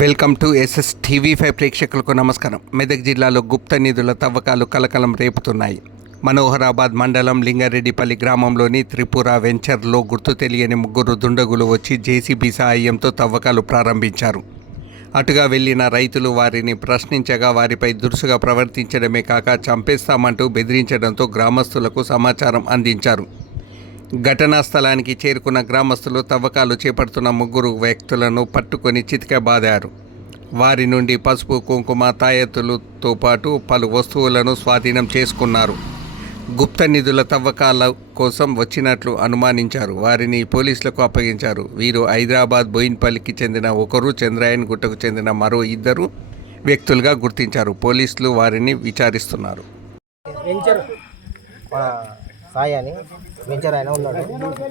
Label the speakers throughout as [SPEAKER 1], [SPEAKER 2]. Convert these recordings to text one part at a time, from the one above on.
[SPEAKER 1] Welcome to SS TV five ప్రేక్షకులకు నమస్కారం. మెదక్ జిల్లాలో గుప్త నిధుల తవ్వకాలు కలకలం రేపుతున్నాయి. మనోహరాబాద్ మండలం లింగారెడ్డిపల్లి గ్రామంలోని త్రిపుర వెంచర్లో గుర్తు తెలియని ముగ్గురు దుండగులు వచ్చి జేసీబీ సహాయంతో తవ్వకాలు ప్రారంభించారు. అటుగా వెళ్ళిన రైతులు వారిని ప్రశ్నించగా వారిపై దురుసుగా ప్రవర్తించడమే కాక చంపేస్తామంటూ బెదిరించడంతో గ్రామస్తులకు సమాచారం అందించారు. ఘటనా స్థలానికి చేరుకున్న గ్రామస్తులు తవ్వకాలు చేపడుతున్న ముగ్గురు వ్యక్తులను పట్టుకొని చితికబాదారు. వారి నుండి పసుపు కుంకుమ తాయెత్తులతో పాటు పలు వస్తువులను స్వాధీనం చేసుకున్నారు. గుప్త నిధుల తవ్వకాల కోసం వచ్చినట్లు అనుమానించారు. వారిని పోలీసులకు అప్పగించారు. వీరు హైదరాబాద్ బోయిన్పల్లికి చెందిన ఒకరు చంద్రాయన్ గుట్టకు చెందిన మరో ఇద్దరు వ్యక్తులుగా గుర్తించారు. పోలీసులు వారిని విచారిస్తున్నారు.
[SPEAKER 2] సాయి అని వెంచర్ ఆయన ఉన్నాడు.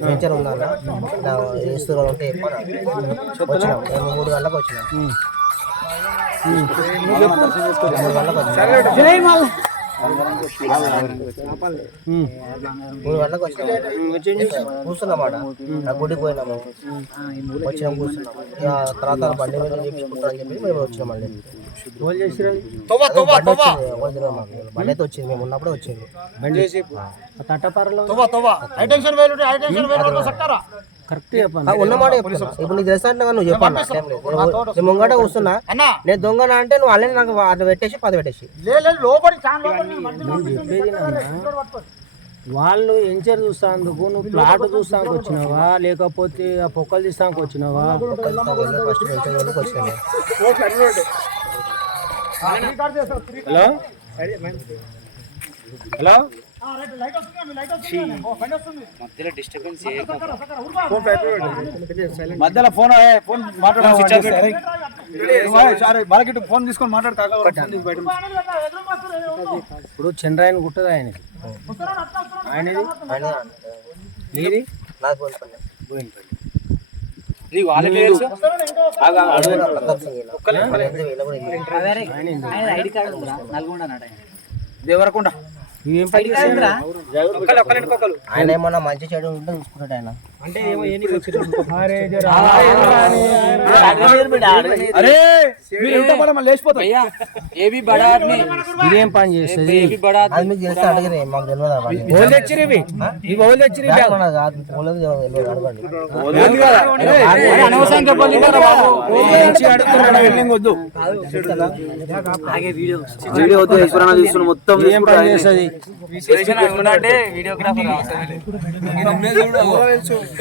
[SPEAKER 2] వెంచర్ ఉన్నాడు? ఇలా చేస్తూ ఉంటే వచ్చినాం. మేము మూడు గంటలకు వచ్చినాం. మూడు గంటలకు వచ్చినాం. మూడు గంటలకు వచ్చాము కూర్చున్నామాట గుడికి పోయినాము వచ్చినాం కూర్చున్నాం తర్వాత బండి మీద చేపించుకుంటారని చెప్పి మేము వచ్చినాం మళ్ళీ బండి వచ్చింది అయితే వచ్చింది మేము ఉన్నప్పుడే వచ్చింది బండి తట్టపారలో ఉన్నమాట. ఇప్పుడు నీకు నువ్వు చెప్పాలి నేను ముంగట కూర్చున్నా. నేను దొంగన అంటే నువ్వు అలానే నాకు అది పెట్టేసి పది పెట్టేసి.
[SPEAKER 3] వాళ్ళు ఎంచర్ చూస్తాందుకు? నువ్వు ప్లాట్ చూస్తానికి వచ్చినావా? లేకపోతే ఆ పొక్కలు తీస్తానికి వచ్చినావా? హలో? హలో?
[SPEAKER 4] మధ్యలో ఫోన్ ఫోన్ మాట్లాడాలి మనకి ఫోన్ తీసుకొని మాట్లాడు
[SPEAKER 3] ఇప్పుడు చంద్రాయన గుట్టది ఆయనకి? ఆయనది?
[SPEAKER 2] అని
[SPEAKER 3] నీది.
[SPEAKER 2] నీకు
[SPEAKER 4] వాళ్ళకి తెలుసు. దేవరకొండ.
[SPEAKER 2] ఆయన ఏమన్నా మంచి చెడు ఉంటే చూసుకుంటాడు ఆయన.
[SPEAKER 3] ఇదేం పని చేస్తుంది
[SPEAKER 2] అది మీకు అడిగిరే మాకు తెలియదు
[SPEAKER 3] తెచ్చిరు తెచ్చిరు అడుగుతున్నాడు
[SPEAKER 4] వద్దు వీడియో వద్దు ఈశ్వరన్న తీసుకుని మొత్తం
[SPEAKER 3] ఏం పని చేస్తుంది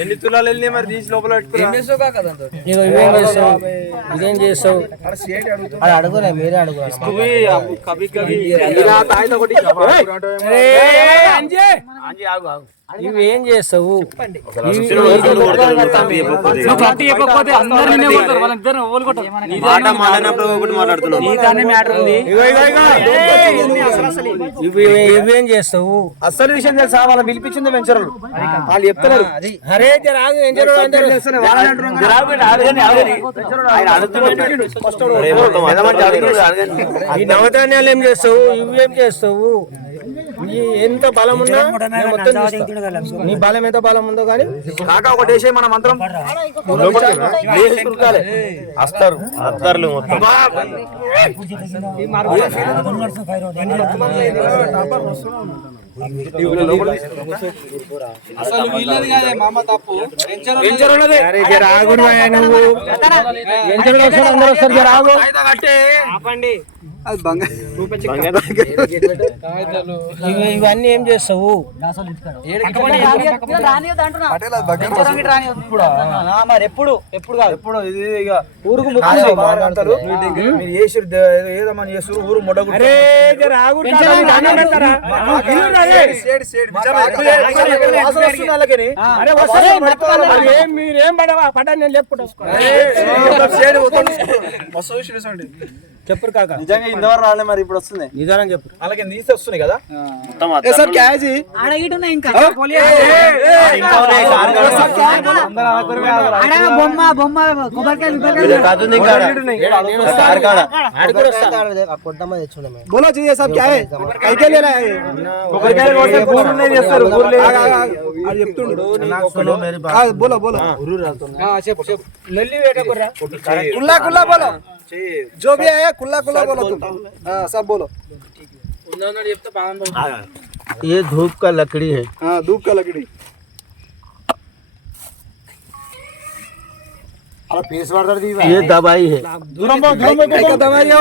[SPEAKER 4] ఎన్ని తులాలు వెళ్ళి మరి తీసి లోపల
[SPEAKER 3] ఇగో ఇవేం చేస్తావు? ఇదేం చేస్తావు?
[SPEAKER 2] అది అడుగురే మీరే అడుగురా.
[SPEAKER 3] ఏం చేస్తావు?
[SPEAKER 4] మాట మాట్లాడినప్పుడు ఒకటి మాట్లాడుతున్నావు.
[SPEAKER 3] ఇవి చేస్తావు?
[SPEAKER 4] అసలు విషయం తెలుసా? వాళ్ళని పిలిపించింది వెంచరు వాళ్ళు చెప్తున్నారు
[SPEAKER 3] అరే ఏం. ఈ నవధాన్యాలు ఏం చేస్తావు? ఇవి ఏం చేస్తావు? నీ ఎంత బలం ఉన్నా నేను మొత్తం. నీ బలం ఎంత బలం ఉందో కానీ
[SPEAKER 4] కాకా ఒకటి వేసే మన మంత్రం. వస్తారు అత్తర్లు మొత్తం.
[SPEAKER 3] అరే జర ఆగురు నాయనా నువ్వు? ఎంచడం వస్తాడు అందరూ వస్తారు జర ఆగు ఇవి- ఇవన్నీ ఏం చేస్తావు
[SPEAKER 4] మరి ఎప్పుడు ఎప్పుడు కాదు ఎప్పుడు ఇది ఇక ఊరుకు మీరు చేసిరు ఏదమ్మని చేస్తారు ఊరు
[SPEAKER 3] మీరు పడవా పడ్డా నేను లేపుకుంటా చెప్పరు కాక
[SPEAKER 4] నిజంగా ఇంతవరకు రాలే మరి ఇప్పుడు వస్తుంది
[SPEAKER 3] నిదానం చెప్పు
[SPEAKER 4] అలాగే నీసి వస్తున్నాయి కదా సార్ క్యాజ్
[SPEAKER 5] బొమ్మ బొమ్మ కొబ్బరికాయలు
[SPEAKER 2] కొద్దామని తెచ్చుండే మేము
[SPEAKER 4] बोलो चाहिए सब क्या है कई के लिए लाए కొబ్బరికాయలు కొడితే ఊరు లేదు చేస్తారు ఊరు లేదు అది చెప్తుండు ఆ, బోలో బోలో
[SPEAKER 3] చెప్పు చెప్పు నెల్లి వేట కుర్రా
[SPEAKER 4] కుల్లా కుల్లా బోలో
[SPEAKER 6] जो भी आया खुला खुला बोलो तुम। हाँ सब बोलो।
[SPEAKER 7] ये धूप का लकड़ी है।
[SPEAKER 6] हाँ धूप का लकड़ी।
[SPEAKER 7] ये दवाई है।
[SPEAKER 6] दवाई है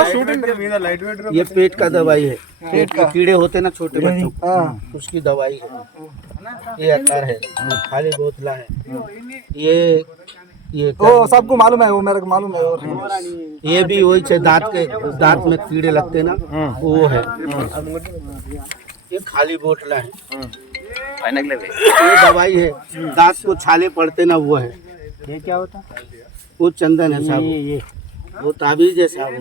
[SPEAKER 7] ये पेट का दवाई है। पेट के कीड़े होते ना छोटे बच्चों।
[SPEAKER 6] हाँ।
[SPEAKER 7] उसकी दवाई है। ये अचार है। खाली बोतला है। ये ये
[SPEAKER 6] वो सबको मालूम है वो मेरे को मालूम है और
[SPEAKER 7] ये भी वही है दांत के दांत में कीड़े लगते ना वो है। ये खाली बोतला है। ये दवाई है दांत को छाले पड़ते ना वो है।
[SPEAKER 3] ये क्या होता?
[SPEAKER 7] वो चंदन है साहब।
[SPEAKER 3] ये
[SPEAKER 7] वो ताबीज है साहब।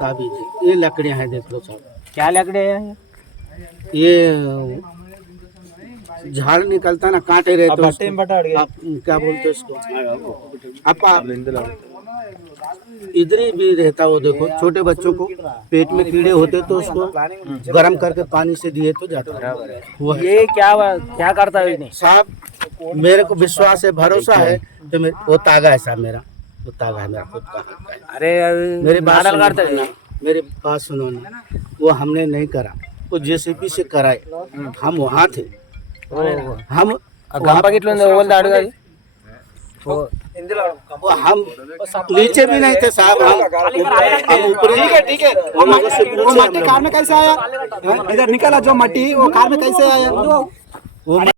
[SPEAKER 7] ताबीज है। ये लकड़ियाँ हैं देख लो साहब।
[SPEAKER 3] क्या लकड़े हैं?
[SPEAKER 7] ये झाड़ निकलता ना कांटे रहते हैं उसको। आप क्या बोलते हैं इसको आप इधर ही भी रहता वो देखो छोटे बच्चों को पेट में कीड़े होते तो उसको गर्म करके पानी से दिए तो जाता। है
[SPEAKER 3] ये क्या क्या करता है
[SPEAKER 7] साहब मेरे को विश्वास है भरोसा है तो वो तागा है साहब मेरा। वो तागा है मेरा खुद का।
[SPEAKER 3] अरे
[SPEAKER 7] मेरे बात मेरे बात सुनो ना। वो हमने नहीं करा। वो जेसीपी से कराए। हम वहाँ थे। हम नीचे भी नहीं थे साहब हम हम ऊपर वो मट्टी
[SPEAKER 6] कार में कैसे आया इधर निकला जो मट्टी वो कार में कैसे आया